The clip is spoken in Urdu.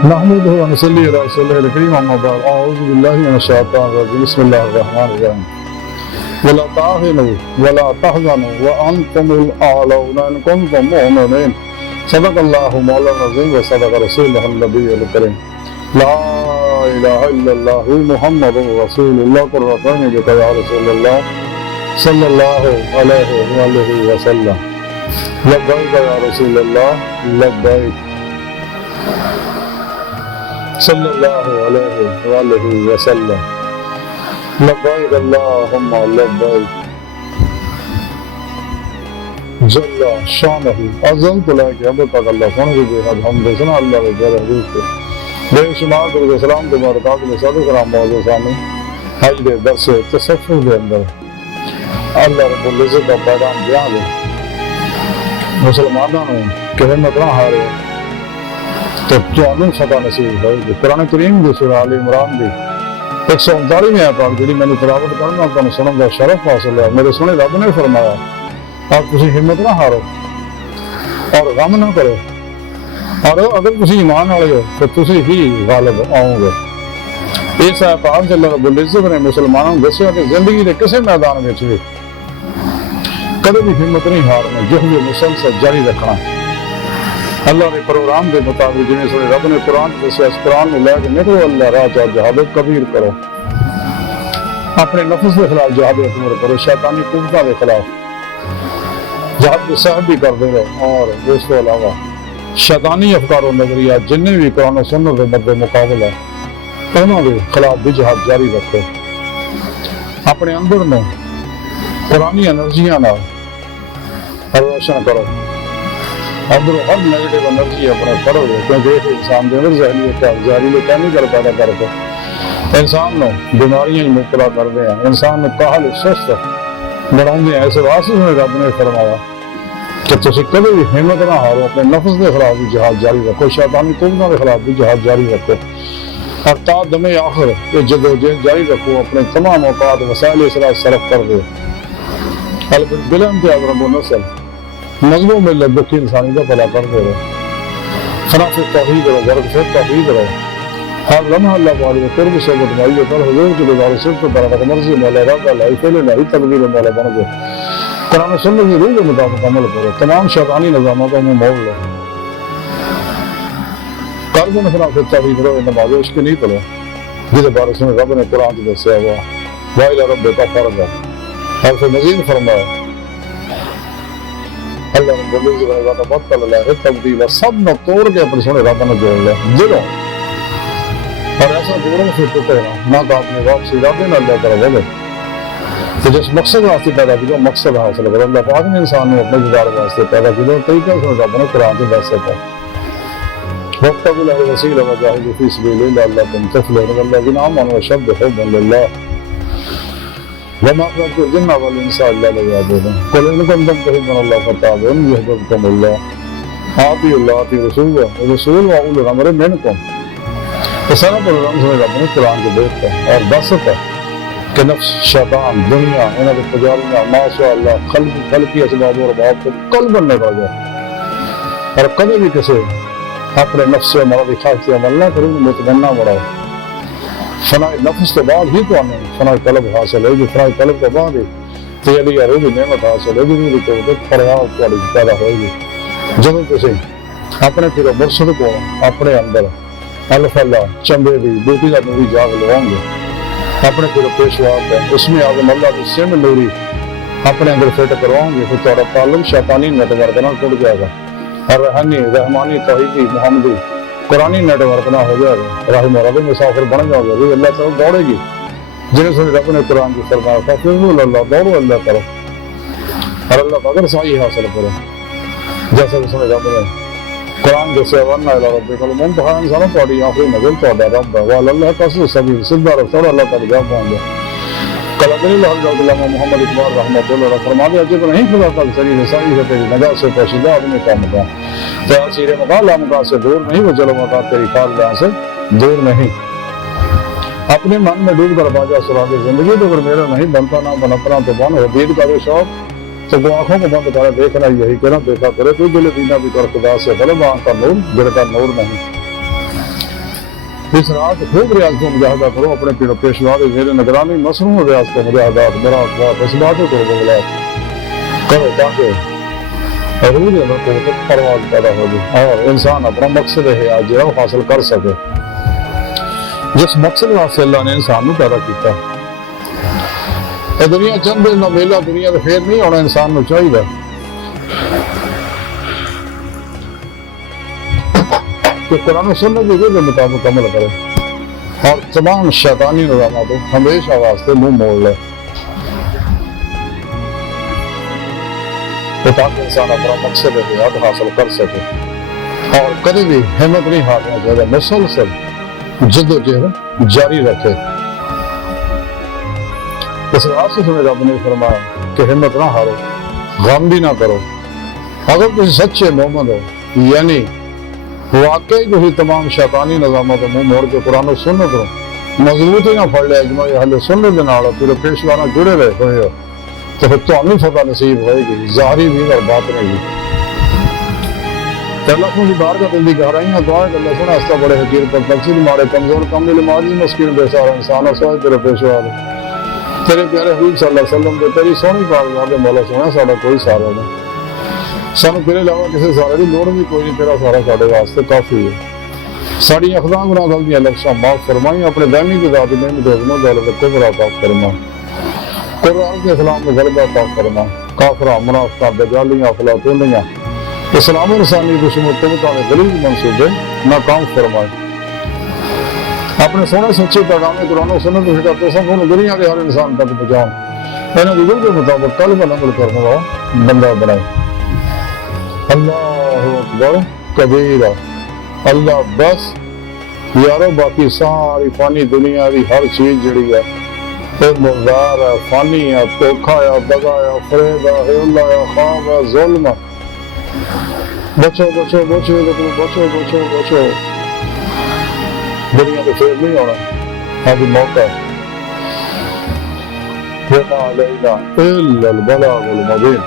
نحمده ونصلي على رسوله الكريم اما بعد اعوذ بالله من الشيطان الرجيم بسم الله الرحمن الرحيم ولا تهنوا ولا تحزنوا وانتم الاعلون ان كنتم مؤمنين صدق الله مولانا العظيم وصدق رسوله النبي الكريم لا اله الا الله محمد رسول الله قرة عيني بك يا رسول الله صلى الله عليه وآله وسلم لبيك يا رسول الله لبيك صلی اللہ علیہ وآلہ وسلم لبیک اللہم لبیک جل شانہ عظمت لائک عبدت اللہ سنگی بے حد حمد سنا اللہ و جل حدیث کے بے شمار درد سلام کے مبارکات میں صدق کرام موضوع سامنے حج دے درس تصفح دے اندر اللہ رب العزت کا پیغام بیان دے مسلمانوں کہ ہمت نہ ہارے تو تمہیں فتح نصیب ہے کہ قرآن کریم دی سورہ آل عمران دی 139 میں آیت جڑی میں نے تلاوت کرنا تمہیں سنن دا شرف حاصل ہے میرے سنے رب نے فرمایا آپ تسی ہمت نہ ہارو اور غم نہ کرو اور اگر تسی ایمان والے ہو تو تسی ہی غالب آؤ گے اس آیت سے اللہ رب العزت نے مسلمانوں کو دسیا کہ زندگی کے کسی میدان میں بھی کبھی بھی ہمت نہیں ہارنا جہد مسلسل جاری رکھنا اللہ نے پروگرام کے مطابق جنہیں سورے رب نے قرآن جیسے اس قرآن میں لے کے نکلو اللہ راہ اور جہاد کبیر کرو اپنے نفس کے خلاف جہاد اکبر کرو شیطانی قوتوں کے خلاف جہاد کے صاحب بھی کر دے رہو اور اس کے علاوہ شیطانی افکار و نظریات جنہیں بھی قرآن و سنت کے مد مقابل ہے انہوں کے خلاف بھی جہاد جاری رکھو اپنے اندر میں قرآنی انرجیاں نہ روشن کرو اندر ہر نیگیٹو انرجی اپنے پڑھو گے کیونکہ ایک انسان کے اندر زہریلے کیمیکل پیدا کر کے انسان کو بیماریاں مبتلا کرتے ہیں انسان کو کاہل سست بنا ہیں اس واسطے میں رب نے فرمایا کہ تسی کبھی بھی ہمت نہ ہارو اپنے نفس کے خلاف بھی جہاد جاری رکھو شیطانی قوتوں کے خلاف بھی جہاد جاری رکھو اور تا دم آخر یہ جدوجہد جاری رکھو اپنے تمام اوقات وسائل اصلاح صرف کر دو بلا امتیاز رب النسل مظلوم میں لبکی انسانی کا بھلا کر دے رہے خنا سے توحید رہو ورد سے توحید رہو ہر لمحہ اللہ تعالی قرب سے مطمئیت اور حضور کی گزار صرف برابر مرضی مولا رب اللہ فعل نہیں تقدیر مولا بن گئے قرآن و سنت کی روح کے مطابق عمل کرو تمام شیطانی نظامات میں موڑ لو قلب و خنا سے توحید رہو نماز عشق نہیں پڑھو جس بارے میں رب نے قرآن سے دسیا ہوا وَإِلَى رَبِّكَ فَارْغَب اور پھر مزید فرمایا اللہ رب العزت نے ذات بات کر لیا ہے تبدیل سب نہ توڑ کے اپنے سونے رب نے جوڑ لیا جڑو اور ایسا جوڑوں سے ٹوٹے گا نہ تو اپنے واپسی رب نے اللہ تعالیٰ بولے تو جس مقصد واسطے پیدا کیا مقصد حاصل کرو اللہ پاک نے انسان نے اپنے گزار واسطے پیدا کیا طریقہ سے رب نے قرآن سے دس سکتا وَابْتَغُوا لَهُ الْوَسِيلَةَ وَجَاهِدُوا فِي سَبِيلِ اللَّهِ لَعَلَّكُمْ تُفْلِحُونَ وَالَّذِينَ آمَنُوا أَشَدُّ حُبًّا لِلَّهِ وما خلقت الجن والانس الا ليعبدون قل ان كنتم تحبون الله فاتبعوني يحببكم الله اطيعوا الله واطيعوا الرسول واولي الامر منكم سارا پروگرام سے رب نے قرآن کو دیکھتا ہے اور بسط ہے کہ نفس شیطان دنیا انہوں نے تجاریاں ماشاء اللہ خلقی اسباب اور باب کو کل بننے پڑ جائے اور کبھی بھی کسی اپنے نفس سے مرضی خواہش سے عمل نہ کرو مطمئنہ بڑھاؤ فنائی نفس کے بعد ہی تو ہمیں فنائی طلب حاصل ہے فنائی طلب کے بعد ہی تیاری روحی نعمت حاصل ہے روحی قوت فریاد تاری پیدا ہوئے گی جب تسی اپنے پھر مرشد کو اپنے اندر الف اللہ چمبے دی بیٹی کا نوری جاگ لواؤں گے اپنے پھر پیشوات ہے اس میں آگم اللہ کی سم نوری اپنے اندر فٹ کرواؤں گے پھر تارا تعلق شیطانی نیٹ ورک نہ ٹوٹ جائے گا اور رحانی رحمانی توحیدی محمدی قرآنی نیٹ ورک نہ ہو جائے گا راہ مراد مسافر بن جاؤ گے اللہ تعالیٰ دوڑے گی جنہیں سنے رب نے قرآن کی فرمایا فَفِرُّوا إِلَى اللَّهِ دوڑو اللہ کرو اور اللہ کا اگر سائی حاصل کرو جیسا کہ سنے رب نے قرآن جیسے وَنَّا إِلَى رَبِّكَ الْمُنْتَهَىٰ انسانوں پاڑی آخری نظر پاڑا رب ہے وَعَلَى اللَّهِ قَصْدُ السَّبِيلِ سدھا رفتہ اللہ تعالیٰ جا پہنچ جائے قلعہ اللہ علامہ محمد اقبال رحمۃ اللہ فرما دیا جب نہیں خدا تک سری رسائی ہے تیری نگاہ سے پوشیدہ آدمی کا مقام تو سیر مقام لامقام سے دور نہیں وہ جلو مقام تیری خال جہاں سے دور نہیں اپنے من میں ڈوب کر باجا سراغ زندگی تو اگر میرا نہیں بنتا نہ بنپنا تو بن ہو دید کا وہ شوق تو وہ آنکھوں کو بند کرے دیکھنا یہی کہنا دیکھا کرے کوئی دل دینا بھی کر خدا سے غلب آنکھ کا نور دل کا نور نہیں اس رات خوب ریاض کو مجاہدہ کرو اپنے پیڑ پیشوا کے میرے نگرانی مصنوع ریاض کو مجاہدات بڑا اس بات کو کرو تاکہ روح میں قوت پرواز پیدا ہو جائے اور انسان اپنا مقصد ہے آج وہ حاصل کر سکے جس مقصد واسطے اللہ نے انسان کو پیدا کیتا یہ دنیا چند دن میلا دنیا تو پھر نہیں ہونا انسان کو چاہیے کہ قرآن و سنت کے مطابق عمل کرے اور تمام شیطانی نظامات ہمیشہ واسطے منہ موڑ لے تاکہ انسان اپنا مقصد حیات حاصل کر سکے اور کبھی بھی ہمت نہیں ہارنا چاہیے مسلسل جد و جہد جاری رکھے اس بات سے سمجھ رب نے فرمایا کہ ہمت نہ ہارو غم بھی نہ کرو اگر کسی سچے مومن ہو یعنی واقعی جو ہی تمام شیطانی نظامات منہ موڑ کے قرآن و سنت ہو مضبوطی نہ پڑھ لے اجماع اہل سنت کے نال پورے پیشوانا جڑے رہے ہوئے ہو تو پھر تمہیں فتح نصیب ہوئے گی ظاہری بھی اور باطنی بھی اللہ کو بار کا دل دی گہرائیاں دعا کہ اللہ سنا ہستا بڑے حقیر پر تقصیر مارے کمزور کمل مالی مسکین بے سارا انسان سوائے تیرے پیشوا تیرے پیارے حبیب صلی اللہ علیہ وسلم دے تیری سونی پاک مولا سونا ساڈا کوئی سارا نہیں سانو تیرے علاوہ کسی سارے کی لوڑ بھی کوئی نہیں تیرا سارا ساڈے واسطے کافی ہے ساری اخلاق گناہ غلطیاں لفظاں معاف فرمائی اپنے دائمی کی ذات نعمت عظمت دولت قبر عطا فرما قرآن کے اسلام میں غلبہ عطا فرما کافرہ منافقہ دجالیاں افلاطونیاں اسلام انسانی دشمن تبتہ میں غلیظ منصوبے ناکام فرمائے اپنے سونے سچے پیغام قرآن و سنت کو ہٹا تو سب دنیا کے ہر انسان تک پہنچاؤ انہیں دیگر کے مطابق قلب عمل کرنے والا بندہ بنائے اللہ اکبر کبیرہ اللہ بس یارو باقی ساری فانی دنیا کی ہر چیز جڑی ہے مردار ہے فانی ہے دھوکھا ہے دگا ہے فریب ہے اللہ ہے خواب ہے ظلم ہے بچو بچو بچو بچو بچو بچو دنیا کے پھر نہیں ہونا ابھی موقع ہے وما علینا الا البلاغ المبین